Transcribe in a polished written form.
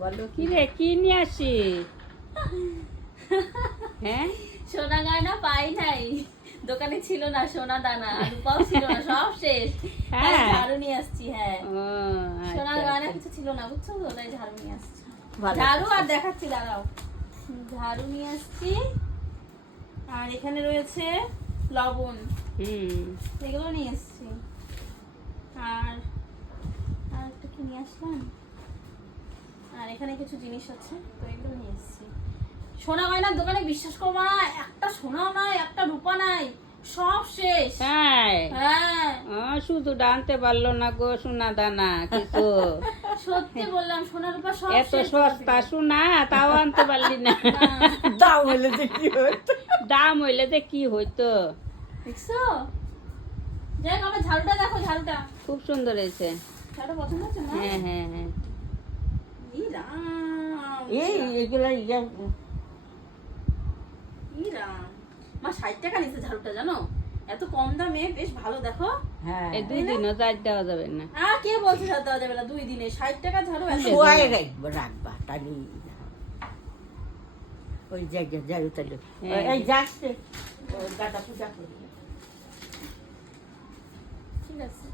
বলো কি রে, কি নিয়ে আসি? হ্যাঁ, সোনা গয়না পাই নাই, দোকানে ছিল না সোনা দানা, রূপাও ছিল না, সব শেষ। তাই হ্যাঁ। ঝাড়ু নিয়ে আসছি। হ্যাঁ, ও সোনা আচ্ছা, গয়না আচ্ছা। কিছু ছিল না, বুঝছো তো, তাই ঝাড়ু নিয়ে আসছি। ভালো ঝাড়ু আর করছো। দেখাচ্ছি, দাঁড়াও। ঝাড়ু নিয়ে আসছি, আর এখানে রয়েছে লবণ, হুম, এগুলো নিয়ে এসছি। আর আর একটা কি নিয়ে আসলাম, আর এখানে কিছু জিনিস আছে, তো এগুলো নিয়ে এসছি। সোনা গয়নার দোকানে বিশ্বাস করবো না, একটা সোনাও নাই, একটা রূপা নাই, সব শেষ। তাই? হ্যাঁ, শুধু আনতে পারলো না গো সোনা দানা কিছু। সত্যি বললাম, সোনা রূপা সব এত শেষ। সস্তা সোনা, তাও আনতে পারলি না। দাও বলে যে কি হতো। দাম হইলে যে কি হইতো। দেখছো? যাই হোক, আমার ঝাড়ুটা দেখো, ঝাড়ুটা খুব সুন্দর হয়েছে। ঝাড়ুটা পছন্দ হচ্ছে না? হ্যাঁ হ্যাঁ হ্যাঁ। ই রাম, এই এগুলো ই রাম। মা 60 টাকা নিচ্ছে ঝাড়ুটা, জানো? এত কম দামে বেশ ভালো, দেখো। হ্যাঁ এই 2 দিনও যাই দেওয়া যাবে না। কে বলছে ঝাড়ু দেওয়া যাবে না? 2 দিনে 60 টাকা ঝাড়ু এত শোয়াই রাখবা তাহলে ওই জায়গায় যাই তাহলে হ্যাঁ। এই যাচ্ছে ও দাদা পূজা করি। ঠিক আছে।